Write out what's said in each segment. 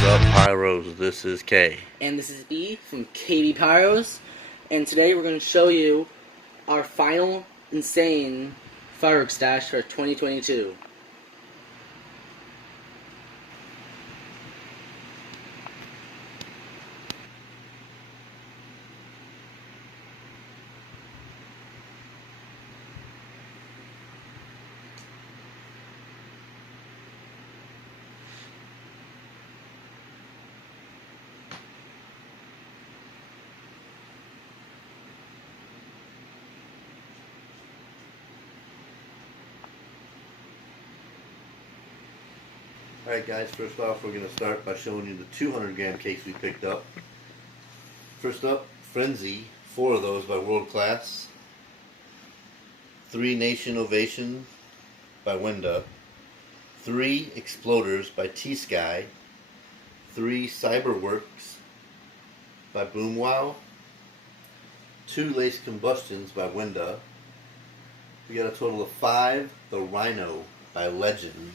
is up, Pyros? This is K. And this is B from KB Pyros. And today we're going to show you our final insane fireworks stash for 2022. Alright guys, first off we're going to start by showing you the 200 gram cakes we picked up. First up, Frenzy, 4 of those by World Class. 3 Nation Ovation by Winda. 3 Exploders by T-Sky. 3 Cyberworks by Boom Wow. 2 Lace Combustions by Winda. We got a total of 5 The Rhino by Legend.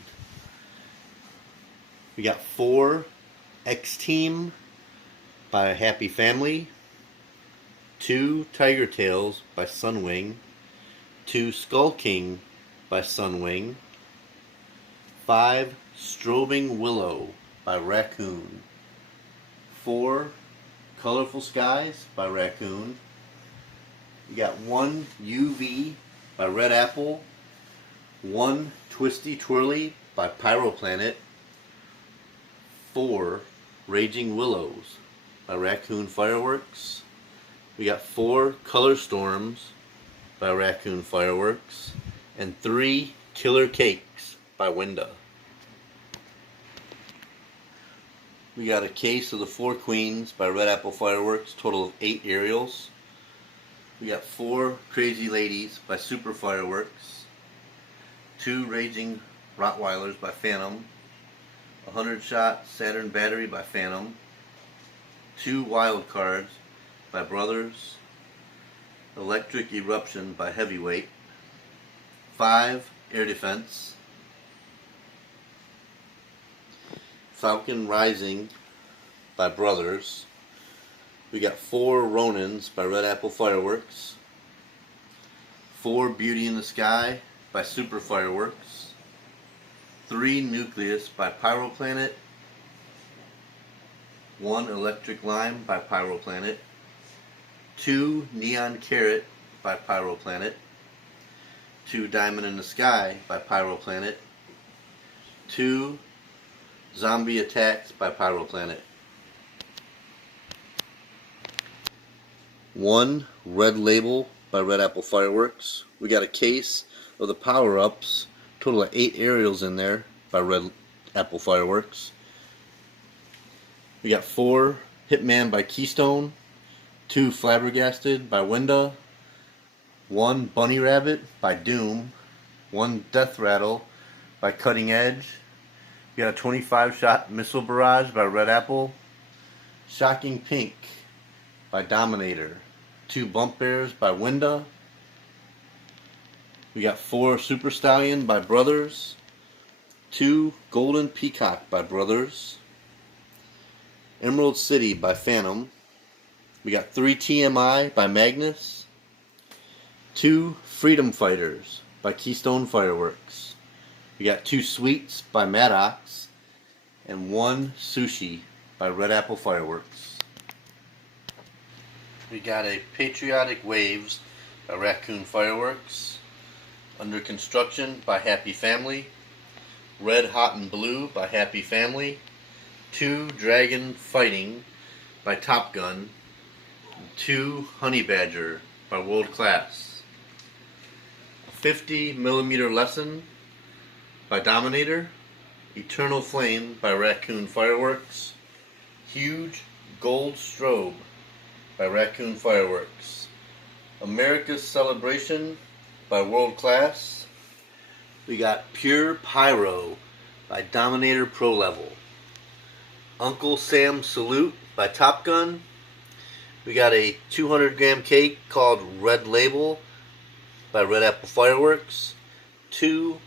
We got 4 X-Team by Happy Family, 2 Tiger Tails by Sunwing, 2 Skull King by Sunwing, 5 Strobing Willow by Raccoon, 4 Colorful Skies by Raccoon. We got 1 UV by Red Apple, 1 Twisty Twirly by Pyro Planet, 4 Raging Willows by Raccoon Fireworks. We got 4 Color Storms by Raccoon Fireworks, and 3 Killer Cakes by Winda. We got a case of the 4 Queens by Red Apple Fireworks, total of 8 aerials. We got 4 Crazy Ladies by Super Fireworks, 2 Raging Rottweilers by Phantom, 100 Shot Saturn Battery by Phantom, 2 Wild Cards by Brothers, Electric Eruption by Heavyweight, 5 Air Defense, Falcon Rising by Brothers. We got 4 Ronins by Red Apple Fireworks, 4 Beauty in the Sky by Super Fireworks, 3 Nucleus by Pyro Planet, 1 Electric Lime by Pyro Planet, 2 Neon Carrot by Pyro Planet, 2 Diamond in the Sky by Pyro Planet, 2 Zombie Attacks by Pyro Planet, 1 Red Label by Red Apple Fireworks. We got a case of the power-ups, total of 8 aerials in there by Red Apple Fireworks. We got 4 Hitman by Keystone, 2 Flabbergasted by Winda, 1 Bunny Rabbit by Doom, 1 Death Rattle by Cutting Edge. We got a 25 shot Missile Barrage by Red Apple, Shocking Pink by Dominator, 2 Bump Bears by Winda. We got 4 Super Stallion by Brothers, 2 Golden Peacock by Brothers, Emerald City by Phantom. We got 3 TMI by Magnus, 2 Freedom Fighters by Keystone Fireworks. We got 2 Sweets by Maddox, and 1 Sushi by Red Apple Fireworks. We got a Patriotic Waves by Raccoon Fireworks, Under Construction by Happy Family, Red Hot and Blue by Happy Family, 2 Dragon Fighting by Top Gun, 2 Honey Badger by World Class, a 50mm Lesson by Dominator, Eternal Flame by Raccoon Fireworks, Huge Gold Strobe by Raccoon Fireworks, America's Celebration by World Class. We got Pure Pyro by Dominator Pro Level, Uncle Sam Salute by Top Gun. We got a 200 gram cake called Red Label by Red Apple Fireworks, 2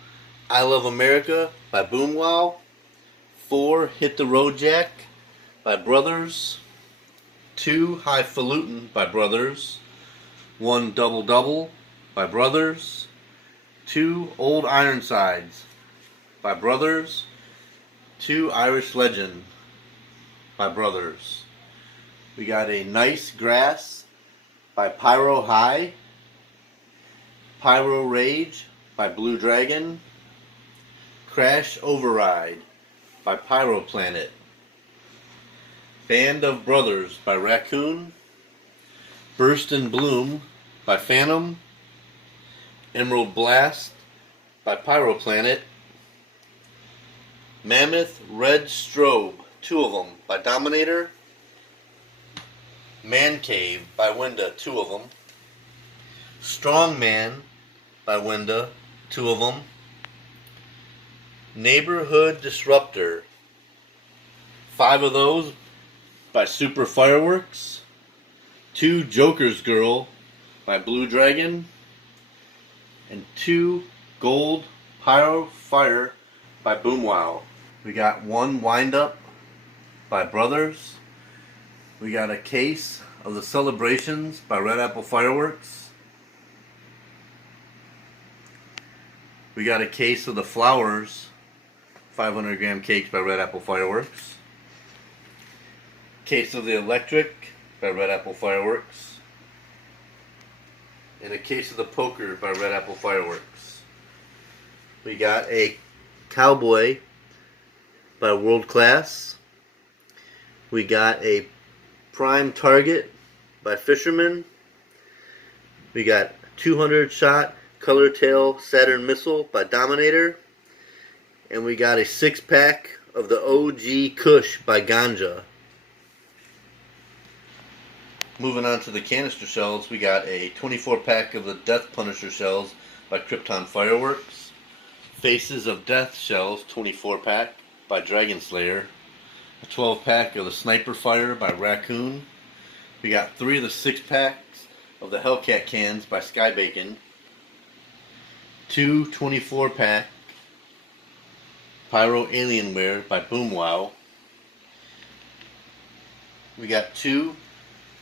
I Love America by Boom Wow, 4 Hit the Road Jack by Brothers, 2 Highfalutin by Brothers, 1 Double Double by Brothers, 2 Old Ironsides by Brothers, 2 Irish Legend by Brothers. We got a Nice Grass by Pyro High, Pyro Rage by Blue Dragon, Crash Override by Pyro Planet, Band of Brothers by Raccoon, Burst in Bloom by Phantom, Emerald Blast by Pyro Planet, Mammoth Red Strobe, 2 of them, by Dominator, Man Cave by Winda, 2 of them, Strong Man by Winda, 2 of them, Neighborhood Disruptor, 5 of those by Super Fireworks, 2 Joker's Girl by Blue Dragon, and 2 Gold Pyro Fire by Boom Wow. We got 1 Wind Up by Brothers. We got a case of the Celebrations by Red Apple Fireworks. We got a case of the Flowers 500 gram cakes by Red Apple Fireworks. Case of the Electric by Red Apple Fireworks. And a case of the Poker by Red Apple Fireworks. We got a Cowboy by World Class. We got a Prime Target by Fisherman. We got 200 shot Color Tail Saturn Missile by Dominator. And we got a 6-pack of the OG Kush by Ganja. Moving on to the canister shells, we got a 24-pack of the Death Punisher shells by Krypton Fireworks. Faces of Death shells, 24-pack by Dragon Slayer. A 12-pack of the Sniper Fire by Raccoon. We got 3 of the 6-packs of the Hellcat cans by Sky Bacon. 2 24-pack Pyro Alienware by Boom Wow. We got 2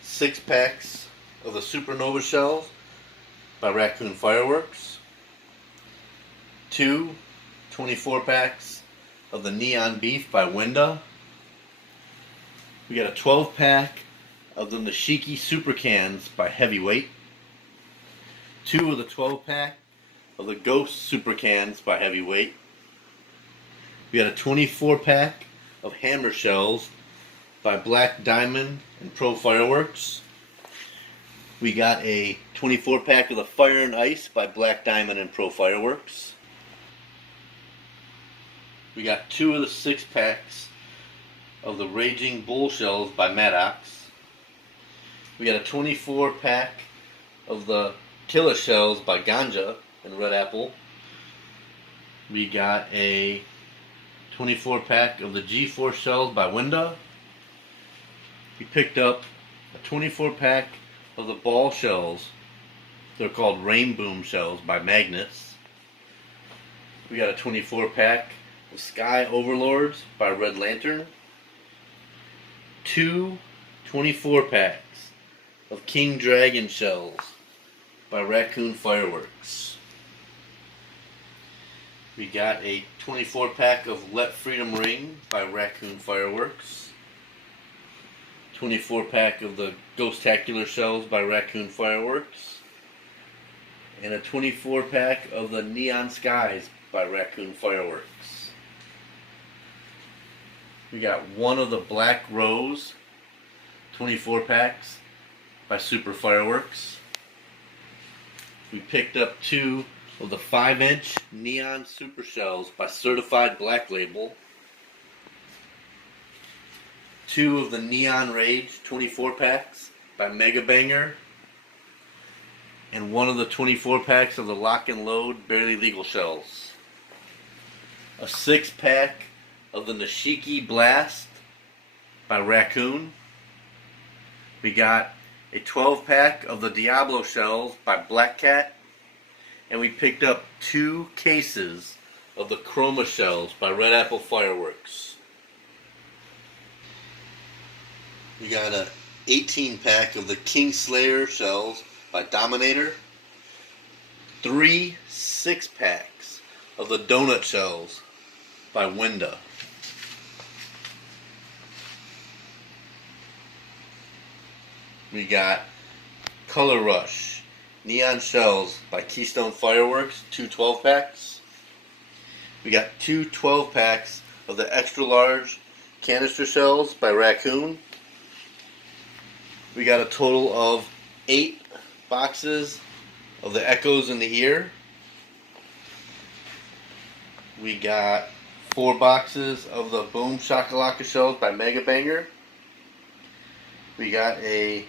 6-packs of the Supernova shells by Raccoon Fireworks. 2 24-packs of the Neon Beef by Winda. We got a 12-pack of the Nashiki Super Cans by Heavyweight. 2 of the 12-pack of the Ghost Super Cans by Heavyweight. We got a 24-pack of Hammer Shells by Black Diamond and Pro Fireworks. We got a 24-pack of the Fire and Ice by Black Diamond and Pro Fireworks. We got 2 of the 6-packs of the Raging Bull Shells by Maddox. We got a 24-pack of the Killer Shells by Ganja and Red Apple. We got a 24-pack of the G-Force Shells by Winda. We picked up a 24-pack of the Ball Shells. They're called Rain Boom Shells by Magnus. We got a 24-pack of Sky Overlords by Red Lantern. 2 24-packs of King Dragon Shells by Raccoon Fireworks. We got a 24-pack of Let Freedom Ring by Raccoon Fireworks. 24-pack of the Ghostacular Shells by Raccoon Fireworks. And a 24-pack of the Neon Skies by Raccoon Fireworks. We got 1 of the Black Rose 24-packs by Super Fireworks. We picked up 2 of the 5-inch Neon Super Shells by Certified Black Label. 2 of the Neon Rage 24-packs by Mega Banger. And 1 of the 24-packs of the Lock and Load Barely Legal Shells. A 6-pack of the Nashiki Blast by Raccoon. We got a 12-pack of the Diablo Shells by Black Cat. And we picked up 2 cases of the Chroma Shells by Red Apple Fireworks. We got a 18 pack of the King Slayer shells by Dominator. 3 6-packs of the donut shells by Winda. We got Color Rush Neon Shells by Keystone Fireworks, 2 12-packs. We got 2 12-packs of the extra large canister shells by Raccoon. We got a total of 8 boxes of the Echoes in the Ear. We got 4 boxes of the Boom Shakalaka shells by Mega Banger. We got a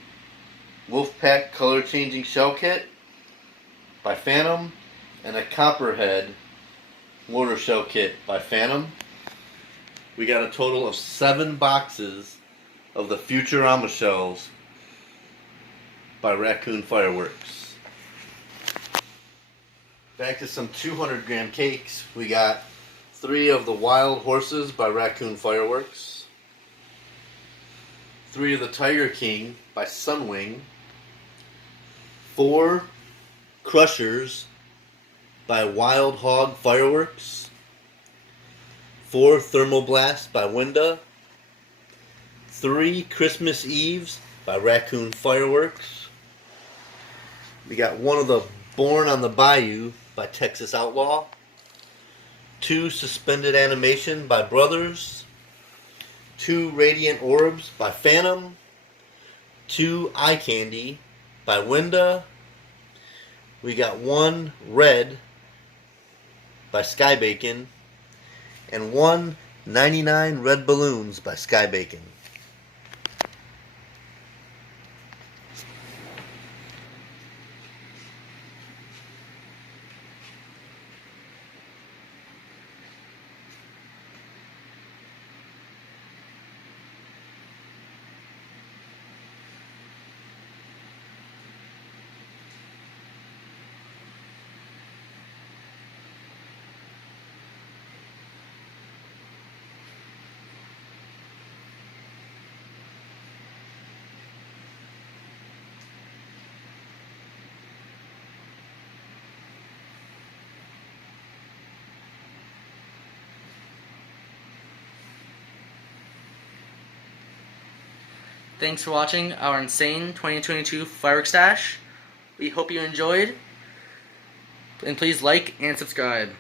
Wolfpack color changing shell kit by Phantom and a Copperhead mortar shell kit by Phantom. We got a total of 7 boxes of the Futurama shells by Raccoon Fireworks. Back to some 200-gram cakes. We got 3 of the Wild Horses by Raccoon Fireworks, 3 of the Tiger King by Sunwing, 4 Crushers by Wild Hog Fireworks, 4 Thermal Blast by Winda, 3 Christmas Eves by Raccoon Fireworks. We got 1 of the Born on the Bayou by Texas Outlaw, 2 Suspended Animation by Brothers, 2 Radiant Orbs by Phantom, 2 Eye Candy by Winda. We got 1 Red by Sky Bacon, and 1 99 Red Balloons by Sky Bacon. Thanks for watching our insane 2022 Firework Stash. We hope you enjoyed, and please like and subscribe.